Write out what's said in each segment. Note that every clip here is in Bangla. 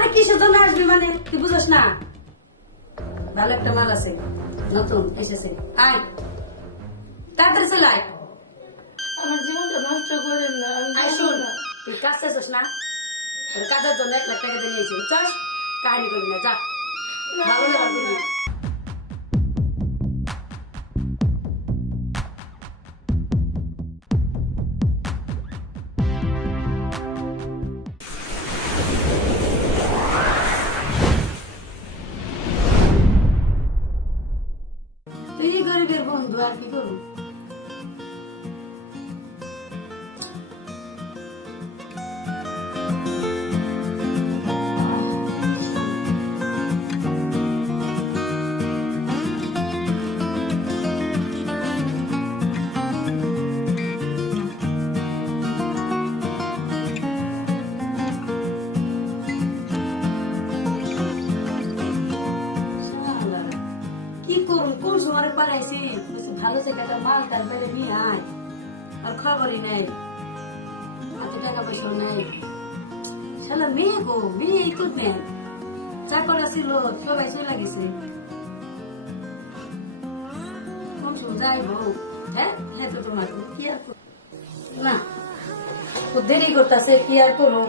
আরে কিসের জন্য আসবি মানে তুই বুঝছ না? ভালো একটা মাল আছে, নতুন এসেছে। আয় তাড়াতাড়ি চলে আয়। আমার জীবনটা নষ্ট করেন না, আমি আয় যাবো শুন, না। তুই কাজ শেষ না? তোর কাজের জন্য 1 লাখ টাকা দিয়ে নিয়েছি, বুঝছস? কাহিনী করবি না, যা। ভালো লাগবে না। তুই গরিবের বন্ধু, আর কি করবো? কি করুন, কোন সময় পারাইছি? ভালো জায়গাটা মাল টাল পেলে নিয়ে আয়, আর খবরই নেই, এত টাকা পয়সা নেই। শালা মেয়ে গো, মেয়ে এই করবে, চাকর আসিল সবাই চলে গেছে। কম সময় যাইব, হ্যাঁ হ্যাঁ, তো তোমার কি আর না, খুব দেরি করতেছে, কি আর করুন,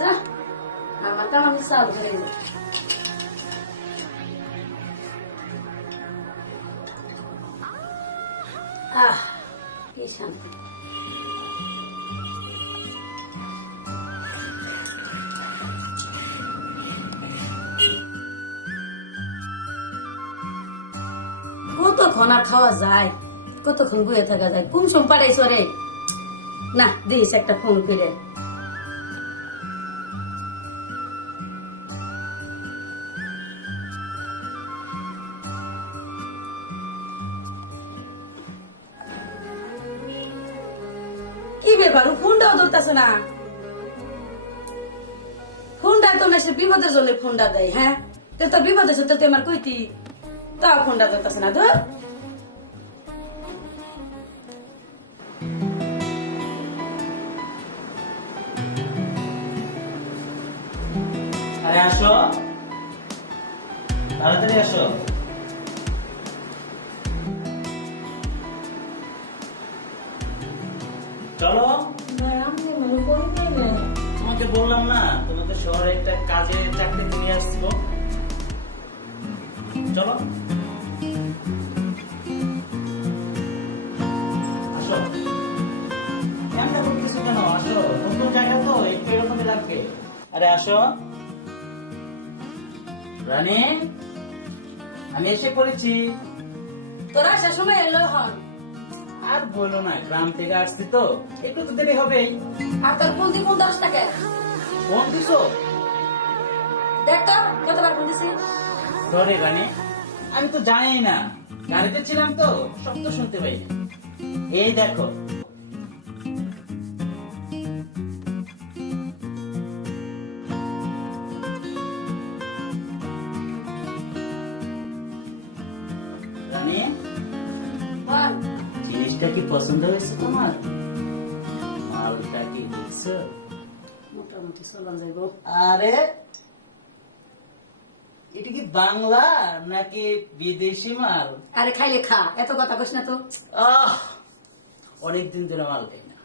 যা আমার কাম আমি চাল করে। আহ কি শান্তি। কতক্ষণ আর খাওয়া যায়, কতক্ষণ বয়ে থাকা যায়? কুমসুম পাড়াইছ রে না, দিস একটা ফোন করে। কি ব্যাপার, ফোনটাও ধরতেছে না? ফোনটা তো না, সে বিপদের জন্য ফোনটা দেয়। হ্যাঁ, তো বিপদ আছে, তো আমার কইতি, তাও ফোনটা ধরতেছে না। ধর আরে আসো, তাড়াতাড়ি আসো। চলো, তোমাকে বললাম না তোমাকে শহরে একটা কাজে চাকরিতে নিয়ে আসবো। চলো আসো। কেমন করতেছো কেন? আসো, নতুন জায়গা তো একটু এরকমই লাগবে। আরে আসো রানী, আমি এসে পড়েছি। তোরা আসার সময় এলো হন। আর বলো না, গ্রাম থেকে আসছি তো একটু তো দেরি হবেই। আর তোর ফোন দিয়ে 50 টাকা ফোন দিছো? দেখ তো কতবার ফোন দিছি। সরি রানী, আমি তো জানি না, গাড়িতে ছিলাম তো সব তো শুনতে পাইনি। এই দেখো, রানী বল, জিনিসটা কি পছন্দ হয়েছে তোমার? মালটা কি দেখছো? মোটামুটি চলাম যাইব। আরে এটা কি বাংলা নাকি বিদেশি মাল? আরে খাইলে খা, এত কথা কইস না তো। আহ, অনেকদিন ধরে মাল খাই না।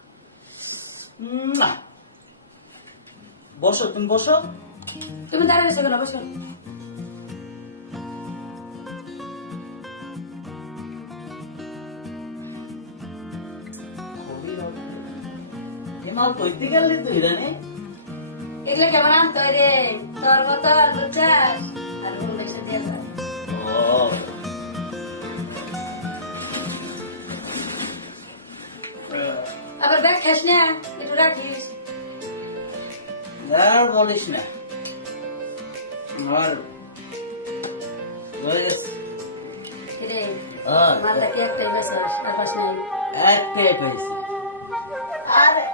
না, বসো, তুমি বসো। তুমি দাঁড়িয়ে রয়েছো কেন? বসো। এ মাল কইতে গেলি তুই রানী? এগুলো কেমন আনতো রে, তোর মতো আর বুঝছাস, আর বন্ধু এসে দিয়ে যা। ও, আবার ব্যাগ খাস না, একটু রাখিস। আর বলিস না, আমার হয়ে গেছে। কিরে, আর মালটা কি একটাই বেসাস, আর পাস নাই? একটাই পেয়েছি। আরে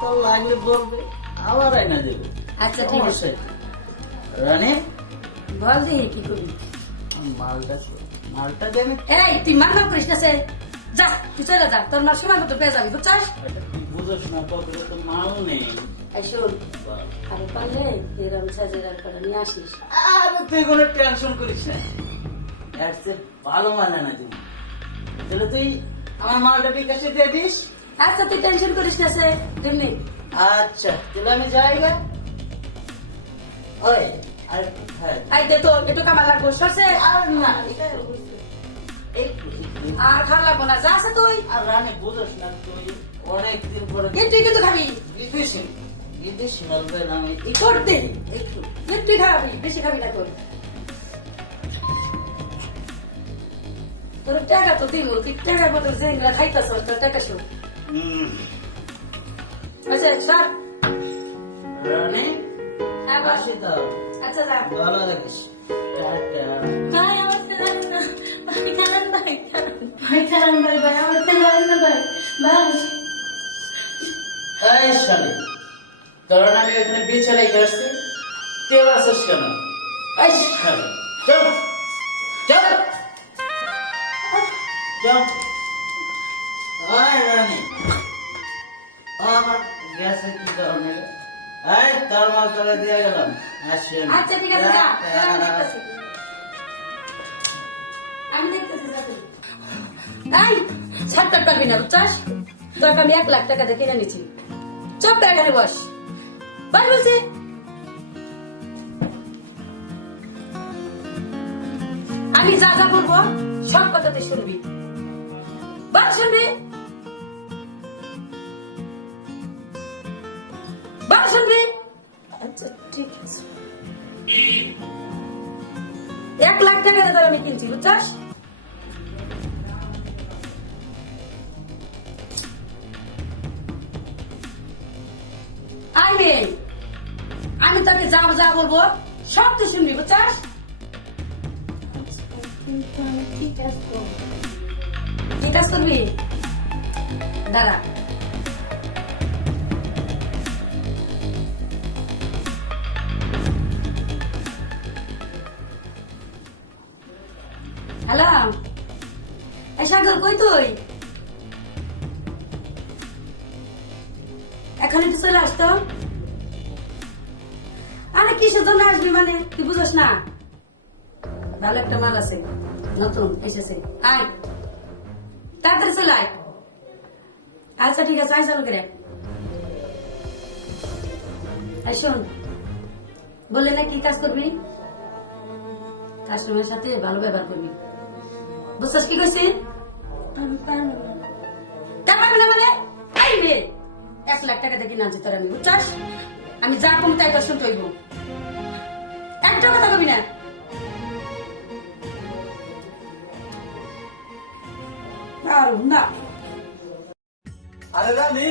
তোর লাগলে বলবে, আবার আইনা দেবো। আচ্ছা ঠিক আছে, রানী বল দিই কি করবি। মালটা দেবে। এই তুই মাল করিস না, সে যা, তুই চলে যা, তোর মাল সময় মতো পেয়ে যাবি, বুঝছাস? তুই বুঝোস না, কত তো মাল নেই। এই শোন, আমি পারলে এরম সাজের একটা নিয়ে আসিস। আরে তুই কোনো টেনশন করিস না, এর চেয়ে ভালো মাল না তুমি। তাহলে তুই আমার মালটা বিকাশে দিয়ে দিস। আচ্ছা তুই টেনশন করিস না সে তেমনি। আচ্ছা তাহলে আমি যাই গা। ওই আর হ্যাঁ আই দে তো একটু কামাল লাগবো সরষে আর না একটু আর খাওয়া লাগবো না, যা আছে তুই আর রানে বুঝোস না তুই অনেকদিন পরে তুই কিন্তু খাবি বিদেশি বিদেশি মাল পেলাম আমি তোর দে একটু তুই খাবি, বেশি খাবি না তোর। তোর টাকা তো দিব, তুই টাকার বদল যেগুলা খাইতাছ তোর টাকা শোন। আচ্ছা সর। রানে হ্যাঁ বল। আসি তাও আচ্ছা যা। ভালো থাকিস। টাটা। ভাই আমার খেলেন না, ভাই খেলেন, ভাই খেলেন, ভাই খেলেন, ভাই ভাই আমার খেলেন না ভাই, ভাই এই শালি, তোর আমি এখানে বিয়ে রেখে আসছি, তুই আসছিস কেন? এই শালি, চল চল চল। ওই রানী, আমার গ্যাসে কি ধরনের? এই তোর মাল তোরে দিয়ে গেলাম, আসি আমি। আচ্ছা ঠিক আছে যা, আমি দেখতেছি। আমি দেখতেছি যা তুই। এই ছাড়তে পারবি না বুঝছস? তোকে আমি 1 লাখ টাকা দিয়ে কিনে নিচ্ছি। চুপ করে এখানে বস, বস বলছি। আমি যা যা বলবো সব কথা তুই শুনবি, বল শুনবি, বল শুনবি। আচ্ছা ঠিক আছে। 1 লাখ টাকা দিয়ে তোর আমি কিনছি বুঝছস? আমি তোকে যা যা বলবো সব তো শুনবি বুঝছস? কিন্তু আমি কি কাজ করবো? কি কাজ করবি? দাঁড়া। হ্যালো, এই সাগর কই তুই? এখন একটু চলে আসতো। আরে কিসের জন্য আসবি মানে তুই বুঝস না? ভালো একটা মাল আছে, নতুন এসেছে, আয় তাড়াতাড়ি চলে আয়। আচ্ছা ঠিক আছে, আয় চালু করে। এই শোন, বললে না কি কাজ করবি? কাস্টমারের সাথে ভালো ব্যবহার করবি, বুঝছস কি কইছি? আমি পারবো না। তা পারবি না মানে? এই রে 1 লাখ টাকা দেখি না আনছি তোর আমি বুঝছস? আমি যা কম তাই তো শুনতে হইব, একটা কথা কবি না। পারুম না। আরে রানী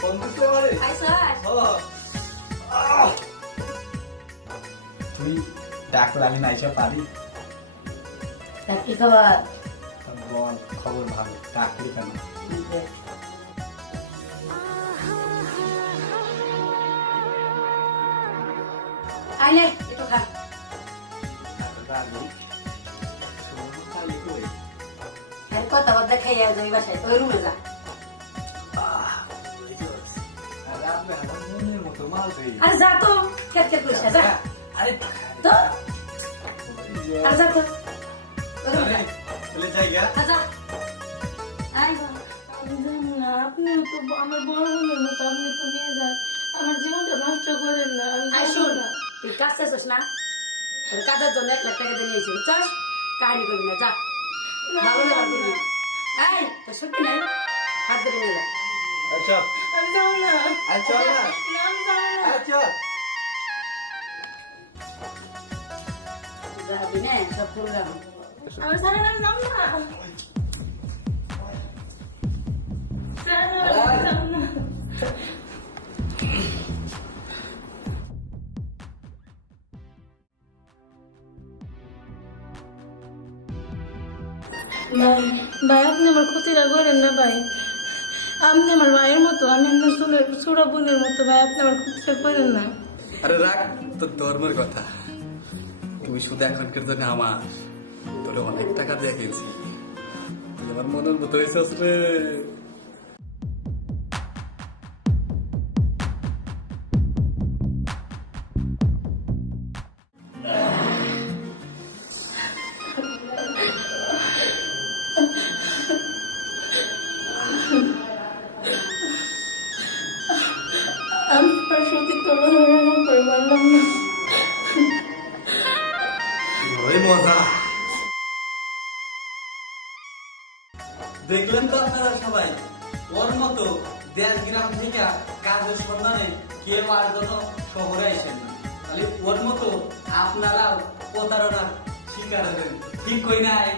ফোন করতে পারে আইসাস তুই ডাকলে আমি নাইসা পারি তা কি খবর? বল খবর ভালো ডাকলি কেন আইলে একটু খা। রানী আর কথা বার্তা খাইয়া যাই বাসায়, ওই রুমে যা। আরে আপনি আমার মনের মতো মাল পেয়ে আর যা তো, খেত খেত করিস না, যা আরে তো, আর যা তো ওই রুমে যা। চলে যাই গা আর যা। আয় গো। আমি জানি না, আপনিও তো আমার বড় বোনের মতো, আপনি তো নিয়ে যান, আমার জীবনটা নষ্ট করেন না। আমি আয় জানি শোন, না। তুই কাজ চাইছিস না? তোর কাজের জন্য 1 লাখ টাকা দিয়ে নিয়েছি বুঝছস? কাহিনী করবি না, যা ভালো ব্যবহার করবি। এই তোর সত্যি নাই, হাত ধরে নিয়ে যা। আচ্ছা আমি যাবো না। আচ্ছা না না, আমি যাবো না। আচ্ছা যাবি না সব প্রোগ্রাম। আমার সারা আমি যাবো না। স্যার, আমি যাবো না। ভাই ভাই আপনি আমার ক্ষতিটা করেন না ভাই, আপনি আমার ভাইয়ের মতো, আমি আপনার ছোট বোনের মতো, ভাই আপনি আমার ক্ষতিটা করেন না। আরে রাখ তোর ধর্মের কথা, তুমি শুধু এখনকার জন্য আমার তোরে অনেক টাকা দিয়ে গেছি, তুই আমার মনের মতো হয়েছিস রে। মজা। দেখলেন তো আপনারা সবাই, ওর মতো দেশ গ্রাম থেকে কাজের সন্ধানে কেউ আর যেন শহরে আসেন না, তাহলে ওর মতো আপনারাও প্রতারণার শিকার হবেন। ঠিক কই নাই?